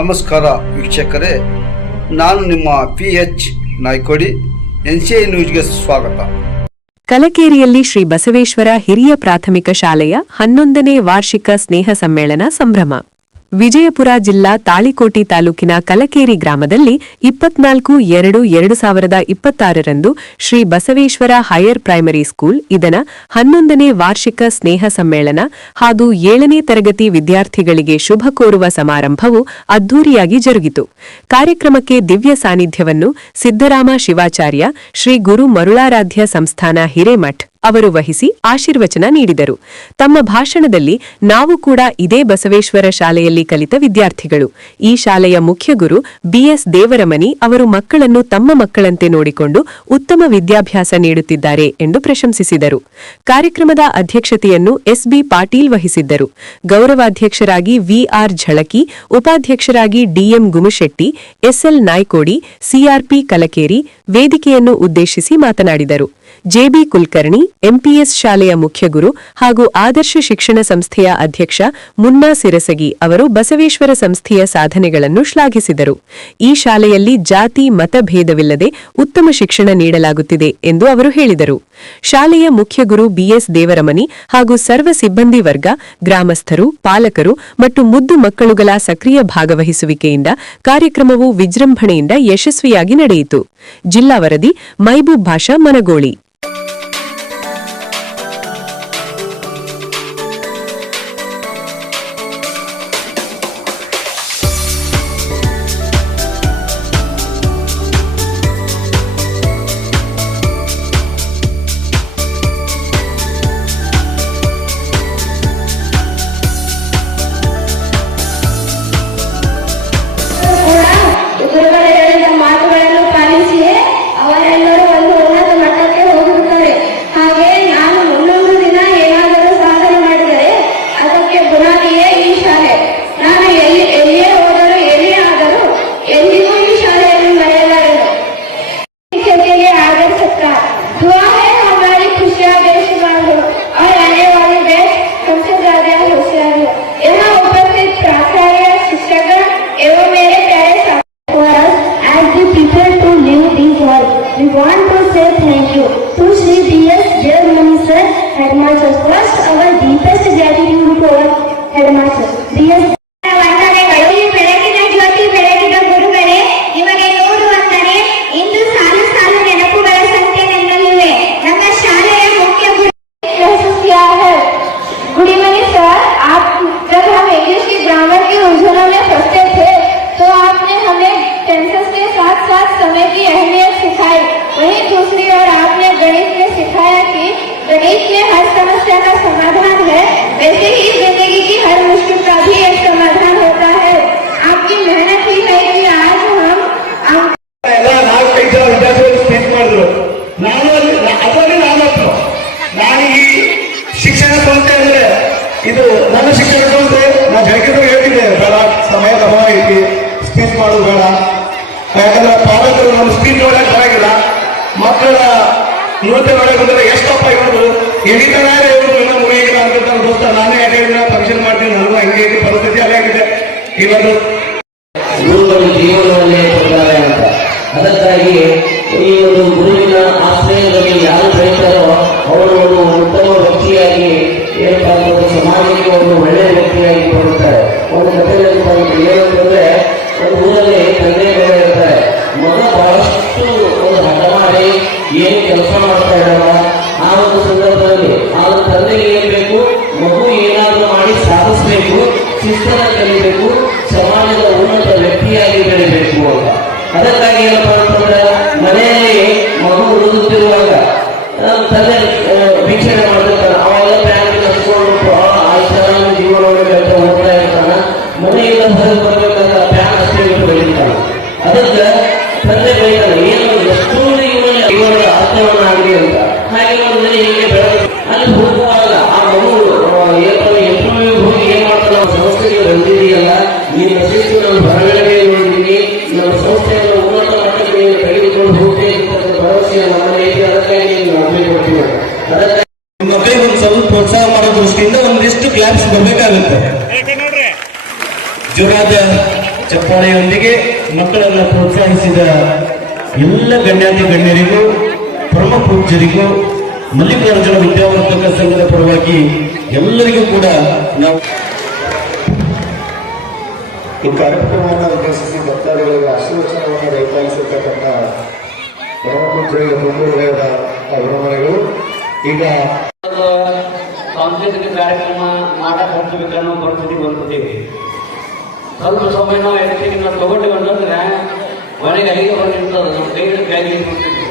ನಮಸ್ಕಾರ ವೀಕ್ಷಕರೇ, ನಾನು ನಿಮ್ಮ PH ನಾಯ್ಕೋಡಿ. NCI ನ್ಯೂಸ್ಗೆ ಸ್ವಾಗತ. ಕಲಕೇರಿಯಲ್ಲಿ ಶ್ರೀ ಬಸವೇಶ್ವರ ಹಿರಿಯ ಪ್ರಾಥಮಿಕ ಶಾಲೆಯ 11ನೇ ವಾರ್ಷಿಕ ಸ್ನೇಹ ಸಮ್ಮೇಳನ ಸಂಭ್ರಮ. ವಿಜಯಪುರ ಜಿಲ್ಲಾ ತಾಳಿಕೋಟಿ ತಾಲೂಕಿನ ಕಲಕೇರಿ ಗ್ರಾಮದಲ್ಲಿ 24/2/2026ರಂದು Shri Basaveshwara higher primary school ಇದನ 11ನೇ ವಾರ್ಷಿಕ ಸ್ನೇಹ ಸಮ್ಮೇಳನ ಹಾಗೂ 7ನೇ ತರಗತಿ ವಿದ್ಯಾರ್ಥಿಗಳಿಗೆ ಶುಭ ಕೋರುವ ಸಮಾರಂಭವು ಅದ್ಧೂರಿಯಾಗಿ ಜರುಗಿತು. ಕಾರ್ಯಕ್ರಮಕ್ಕೆ ದಿವ್ಯ ಸಾನ್ನಿಧ್ಯವನ್ನು ಸಿದ್ದರಾಮ ಶಿವಾಚಾರ್ಯ ಶ್ರೀ ಗುರು ಮರುಳಾರಾಧ್ಯ ಸಂಸ್ಥಾನ ಹಿರೇಮಠ್ ಅವರು ವಹಿಸಿ ಆಶೀರ್ವಚನ ನೀಡಿದರು. ತಮ್ಮ ಭಾಷಣದಲ್ಲಿ ನಾವು ಕೂಡ ಇದೇ ಬಸವೇಶ್ವರ ಶಾಲೆಯಲ್ಲಿ ಕಲಿತ ವಿದ್ಯಾರ್ಥಿಗಳು. ಈ ಶಾಲೆಯ ಮುಖ್ಯ ಗುರು BS ದೇವರಮನಿ ಅವರು ಮಕ್ಕಳನ್ನು ತಮ್ಮ ಮಕ್ಕಳಂತೆ ನೋಡಿಕೊಂಡು ಉತ್ತಮ ವಿದ್ಯಾಭ್ಯಾಸ ನೀಡುತ್ತಿದ್ದಾರೆ ಎಂದು ಪ್ರಶಂಸಿಸಿದರು. ಕಾರ್ಯಕ್ರಮದ ಅಧ್ಯಕ್ಷತೆಯನ್ನು SB ಪಾಟೀಲ್ ವಹಿಸಿದ್ದರು. ಗೌರವಾಧ್ಯಕ್ಷರಾಗಿ VR ಝಳಕಿ, ಉಪಾಧ್ಯಕ್ಷರಾಗಿ DM Gumashetti, SL Naikodi, CRP Kalakeri ವೇದಿಕೆಯನ್ನು ಉದ್ದೇಶಿಸಿ ಮಾತನಾಡಿದರು. JB ಕುಲಕರ್ಣಿ, MPS ಶಾಲೆಯ ಮುಖ್ಯಗುರು ಹಾಗೂ ಆದರ್ಶ ಶಿಕ್ಷಣ ಸಂಸ್ಥೆಯ ಅಧ್ಯಕ್ಷ ಮುನ್ನಾ ಸಿರಸಗಿ ಅವರು ಬಸವೇಶ್ವರ ಸಂಸ್ಥೆಯ ಸಾಧನೆಗಳನ್ನು ಶ್ಲಾಘಿಸಿದರು. ಈ ಶಾಲೆಯಲ್ಲಿ ಜಾತಿ ಮತಭೇದವಿಲ್ಲದೆ ಉತ್ತಮ ಶಿಕ್ಷಣ ನೀಡಲಾಗುತ್ತಿದೆ ಎಂದು ಅವರು ಹೇಳಿದರು. ಶಾಲೆಯ ಮುಖ್ಯಗುರು BS ದೇವರಮನಿ ಹಾಗೂ ಸರ್ವ ಸಿಬ್ಬಂದಿ ವರ್ಗ, ಗ್ರಾಮಸ್ಥರು, ಪಾಲಕರು ಮತ್ತು ಮುದ್ದು ಮಕ್ಕಳುಗಳ ಸಕ್ರಿಯ ಭಾಗವಹಿಸುವಿಕೆಯಿಂದ ಕಾರ್ಯಕ್ರಮವು ವಿಜೃಂಭಣೆಯಿಂದ ಯಶಸ್ವಿಯಾಗಿ ನಡೆಯಿತು. ಜಿಲ್ಲಾ ವರದಿ ಮೈಬೂಬ್ ಭಾಷಾ Managoli. We want to say thank you to Shri BS Devamani sir, headmaster. First, our deepest gratitude to our headmaster BS. ಬೆಳಗಿನ ಜ್ಯೋತಿ ಬೆಳಗಿನ ಗುರುಗಳೇ, ನಿಮಗೆ ನೋಡುವಂತನೇ ಇಂದು ಸಾಲು ಸಾಲು ನೆನಪುಗಳ ಸಂಖ್ಯೆ ನನ್ನಲ್ಲಿವೆ. ನಮ್ಮ ಶಾಲೆಯ ಮುಖ್ಯ ಗುರು गुड इवनिंग सर. आप जब हम इंग्लिश की ग्रामर की उलझनों में फंसते थे तो आपने हमें टेंसेस के साथ साथ समय की अहमियत सिखाई. वहीं दूसरी ओर आपने गणित में सिखाया कि गणित में हर समस्या का समाधान है, वैसे ही जिंदगी की हर मुश्किल का भी एक समाधान होता है. आपकी मेहनत ही है कि आज हम ನಾನು ಈ ಶಿಕ್ಷಣ ಸಂಸ್ಥೆ ಅಂದ್ರೆ ಇದು ನನ್ನ ಶಿಕ್ಷಣ ಸಂಸ್ಥೆ. ನಾನು ಜಗತ್ತಿಗೆ ಹೇಳ್ತಿದ್ದೆ, ಬೇಡ ಸಮಯದ ಅಭಾವ ಐತಿ, ಸ್ಪೀಚ್ ಮಾಡೋದು ಬೇಡ. ಯಾಕಂದ್ರೆ ಪಾಲಕರು ನಮ್ಮ ಸ್ಪೀಚ್ ನೋಡಕ್ ಬರಾಗಿಲ್ಲ. ಮಕ್ಕಳ ನೃತ್ಯ ನೋಡಕ್ ಬಂದ್ರೆ ಎಷ್ಟಪ್ಪ ಇರೋದು ಎಡಿತರ ಇವರು ಇನ್ನೂ ಮುಗಿಯಿಲ್ಲ ಅಂತ ದೋಸ್ತ ನಾನೇ ಹೇಳಿದ್ರೆ ಫಂಕ್ಷನ್ ಮಾಡ್ತೀನಿ. ನನಗೂ ಹಂಗೆ ಪರಿಸ್ಥಿತಿ ಅಲ್ಲಾಗಿದೆ ಇವತ್ತು. ಗುರುಗಳು ಜೀವನವನ್ನೇ ಕೊಡ್ತಾರೆ ಅಂತ, ಅದಕ್ಕಾಗಿ ಈ ಒಂದು ಗುರುವಿನ ಆಶ್ರಯದಲ್ಲಿ ಯಾರು ಬೆಳೀತಾರೋ ಅವರು ಒಂದು ಉತ್ತಮ ವ್ಯಕ್ತಿಯಾಗಿ ಏನಪ್ಪಾ ಅಂತಂದ್ರೆ ಸಮಾಜಕ್ಕೆ ಒಂದು ಒಳ್ಳೆಯ ವ್ಯಕ್ತಿಯಾಗಿ ಬರುತ್ತಾರೆ. ಒಂದು ಕಥೆಯಲ್ಲಿ ಏನಂತಂದ್ರೆ, ಒಂದು ಊರಲ್ಲಿ ತಂದೆ ಮಗ ಇರ್ತಾರೆ. ಮಗ ಬಹಳಷ್ಟು ಒಂದು ಹಠ ಮಾಡಿ ಏನು ಕೆಲಸ ಮಾಡ್ತಾ ಇರಲ್ಲ. ಆ ಒಂದು ಸಂದರ್ಭದಲ್ಲಿ ಆ ತಂದೆಗೆ ಏನ್ ಬೇಕು, ಮಗು ಏನಾದರೂ ಮಾಡಿ ಸಾಧಿಸಬೇಕು, ಶಿಸ್ತನ್ನ ಕಲಿಬೇಕು, ಸಮಾಜದ ಉನ್ನತ ವ್ಯಕ್ತಿಯಾಗಿ ಬೆಳಿಬೇಕು ಅಂತ. ಅದಕ್ಕಾಗಿ ಏನಪ್ಪಾ ಅಂತಂದ್ರೆ, ಮನೆಯಲ್ಲಿ ಮಗು ಉಳಿದುತ್ತಿರುವಾಗ ತಂದೆ ವೀಕ್ಷಣೆ ಮಾಡ್ತಿರ್ತಾನೆ. ಅವಾಗ ಬ್ಯಾಂಕ್ ಹಚ್ಕೊಂಡು ಆಯ್ತಾನ ಜೀವನೊಳಗೆ ಹೋಗ್ತಾ ಇರ್ತಾನ. ಮನೆಯಿಂದ ಹೊರಗೆ ಬರ್ಬೇಕಾದ್ರೆ ಪ್ಯಾನ್ ಅಷ್ಟೇ ಬಿಟ್ಟು ಬೆಳೀತಾನೆ. ಅದಕ್ಕೆ ತಂದೆ ಬೈತಾನೆ, ಏನು ಎಷ್ಟು ಜೀವನದ ಅರ್ಥವನ್ನಾಗಲಿ ಅಂತ. ಹಾಗೆ ಒಂದು ಮನೆ ಹೀಗೆ ಬೆಳೆದು ಅಲ್ಲಿ ಹೋಗುವಾಗ ಆ ಮಗು ಇಂಟರ್ವ್ಯೂ ಹೋಗಿ ಏನ್ ಮಾಡ್ತಾನೆ, ನಮ್ಮ ಸಂಸ್ಥೆಗೆ ಬಂದಿದೆಯಲ್ಲ, ನಿನ್ನ ಶಿಸ್ತು ನಾನು ಹೊರಗಡೆ ನೋಡಿದ್ದೀನಿ, ನಮ್ಮ ಸಂಸ್ಥೆಯನ್ನು ಉನ್ನತ ಮಟ್ಟಕ್ಕೆ ನೀನು ತೆಗೆದುಕೊಂಡು ಹೋಗ್ತೇನೆ ಅಂತ ಭರವಸೆ ನಮ್ಮನೆ ಇದೆ. ಅದಕ್ಕಾಗಿ ನೀನು ನಮಗೆ ಕೊಡ್ತೀವಿ. ಅದಕ್ಕಾಗಿ ಮಕ್ಕಳಿಗೆ ಒಂದು ಸ್ವಲ್ಪ ಪ್ರೋತ್ಸಾಹ ಮಾಡೋ ದೃಷ್ಟಿಯಿಂದ ಒಂದಿಷ್ಟು ಕ್ಲಾಪ್ಸ್ ಬರಬೇಕಾಗುತ್ತೆ. ಜೋರಾದ ಚಪ್ಪಾಳೆಯೊಂದಿಗೆ ಮಕ್ಕಳನ್ನು ಪ್ರೋತ್ಸಾಹಿಸಿದ ಎಲ್ಲ ಗಣ್ಯಾತಿ ಗಣ್ಯರಿಗೂ ಪರಮ ಪೂಜ್ಯರಿಗೂ ಮಲ್ಲಿಕಾರ್ಜುನ ವಿದ್ಯಾವರ್ಧಕ ಸಂಘದ ಪರವಾಗಿ ಎಲ್ಲರಿಗೂ ಕೂಡ ನಾವು ಈ ಕಾರ್ಯಕ್ರಮವನ್ನು ಉದ್ದೇಶಿಸಿ ಭಕ್ತಾದಿಗಳಿಗೆ ಆಶೀರ್ವಚನವನ್ನು ರೈತಾಯಿಸಿರ್ತಕ್ಕಂಥ ಪರಮ ಪೂಜ್ಯರಿಗೆ ಮುಂದುವರೆದ ಅಭಿನಂದನೆಗಳು. ಈಗ ಸಾಂಸ್ಕೃತಿಕ ಕಾರ್ಯಕ್ರಮ ಮಾಡಕ್ಕೆ ಹೋಗ್ಬೇಕನ್ನೋ ಪರಿಸ್ಥಿತಿ ಬಂದ್ಬಿಟ್ಟಿವಿ. ಸ್ವಲ್ಪ ಸಮಯ ನಾವು ಎಲೆಕ್ಟ್ರಿಕ್ ನಾವು ತಗೊಂಡು ಅಂತಂದ್ರೆ ಮನೆಗೆ ಅಲ್ಲಿಗೆ ಬಂದಿರ್ತದೆ, ನಮ್ಮ ಕೈಯಲ್ಲಿ ಬ್ಯಾಗಿಗೆ ಕೊಡ್ತಿದ್ವಿ.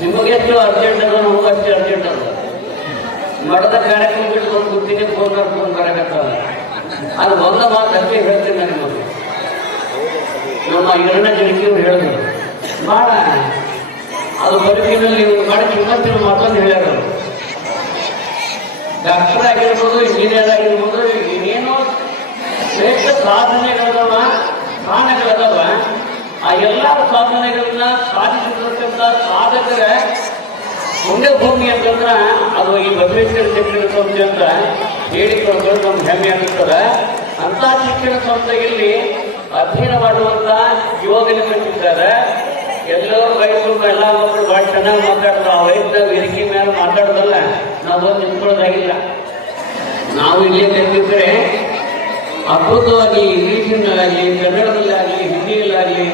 ನಿಮಗೆ ಎಷ್ಟು ಅರ್ಜೆಂಟ್ ಅದ, ನಮಗೂ ಅಷ್ಟೇ ಅರ್ಜೆಂಟ್ ಅದ. ಮಠದ ಕಾರ್ಯಕ್ರಮ ಬಿಟ್ಟು ಒಂದು ಗುತ್ತಿಗೆ ಫೋನ್ ಮಾಡ್ಕೊಂಡು ಬರಕತ್ತಲ್ಲ. ಅದು ಒಂದ ಮಾತು ಅಷ್ಟೇ ಹೇಳ್ತೀನಿ ನಾನು ನಿಮಗೆ. ನಮ್ಮ ಎರಡನೇ ಜನಕಿಯವ್ರು ಹೇಳಿದ್ರು ಭಾಳ ಅದು ಬದುಕಿನಲ್ಲಿ ಭಾಳ ಕಿಮ್ಮತ್ತಿನ ಮಾತನ್ನು ಹೇಳ್ಯಾರ. ಡಾಕ್ಟರ್ ಆಗಿರ್ಬೋದು, ಇಂಜಿನಿಯರ್ ಆಗಿರ್ಬೋದು, ಇನ್ನೇನೋ ಶ್ರೇಷ್ಠ ಸಾಧನೆಗಳದವ, ಸ್ಥಾನಗಳದವ. ಆ ಎಲ್ಲ ಸಾಧನೆಗಳನ್ನ ಸಾಧಿಸಿರ್ತಕ್ಕಂಥ ಸಾಧಕರ ಪುಣ್ಯ ಭೂಮಿ ಅಂತಂದ್ರೆ ಅದು ಈ ಬಸವೇಶ್ವರ ಶಿಕ್ಷಣ ಸಂಸ್ಥೆ ಅಂತ ಹೇಳಿಕೊಂಡು ನಮ್ಗೆ ಹೆಮ್ಮೆ ಆಗುತ್ತದೆ. ಅಂತ ಶಿಕ್ಷಣ ಸಂಸ್ಥೆಯಲ್ಲಿ ಅಧ್ಯಯನ ಮಾಡುವಂತ ಯುವಕರಿದ್ದಾರೆ. ಎಲ್ಲರೂ ವಯಸ್ಸು ಎಲ್ಲ ಮಕ್ಕಳು ಭಾಳ ಚೆನ್ನಾಗಿ ಮಾತಾಡಿದ್ರು. ಆ ವಯಸ್ಸಿನ ವೇದಿಕೆ ಮೇಲೆ ಮಾತಾಡೋದಲ್ಲ, ನಾವೊಂದು ನಿಂತ್ಕೊಳ್ಳೋದಾಗಿಲ್ಲ. ನಾವು ಇಲ್ಲೇ ಕಲಿತಿದ್ರೆ ಅದ್ಭುತವಾಗಿ ಇಂಗ್ಲೀಷಿನಲ್ಲಾಗಲಿ, ಕನ್ನಡದಲ್ಲಾಗಲಿ, ಹಿಂದಿಯಲ್ಲಾಗಲಿ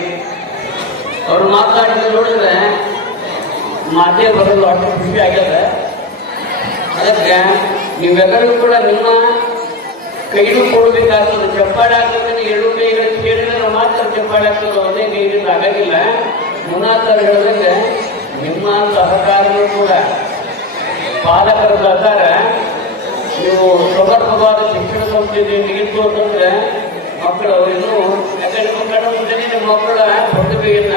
ಅವ್ರು ಮಾತಾಡಿದ್ರೆ ನೋಡಿದ್ರೆ ಮಾತೇ ಬರೋದು ಅಷ್ಟು ಖುಷಿ ಆಗ್ಯದ. ಅದಕ್ಕೆ ನೀವೆಲ್ಲರೂ ಕೂಡ ನಿಮ್ಮ ಕೈಗೂ ಕೊಡಬೇಕಾಗ್ತದೆ. ಚಪ್ಪಾಳೆ ಆಗ್ತದೆ, 2 ಕೈಗಳು ಸೇರಿದ್ರೆ ಮಾತ್ರ ಚಪ್ಪಾಳೆ ಆಗ್ತದೆ, ಒಂದೇ ಕೈಯಿಂದ ಆಗಾಗಿಲ್ಲ. ಮುನಾಥರು ಹೇಳಿದಂಗೆ ನಿಮ್ಮ ಸಹಕಾರನೂ ಕೂಡ ಪಾಲಕರ ಸಹಕಾರ ನೀವು ಸಮರ್ಪಕವಾದ ಶಿಕ್ಷಣ ಸಂಸ್ಥೆಯಲ್ಲಿ ನೀಡಿತು ಅಂತಂದ್ರೆ ಮಕ್ಕಳು ಇನ್ನೂ ಯಾಕಂದ್ರೆ ಮಕ್ಕಳ ಮುಂದೆ ನಿಮ್ಮ ಮಕ್ಕಳ ಪ್ರತಿಭೆಯನ್ನ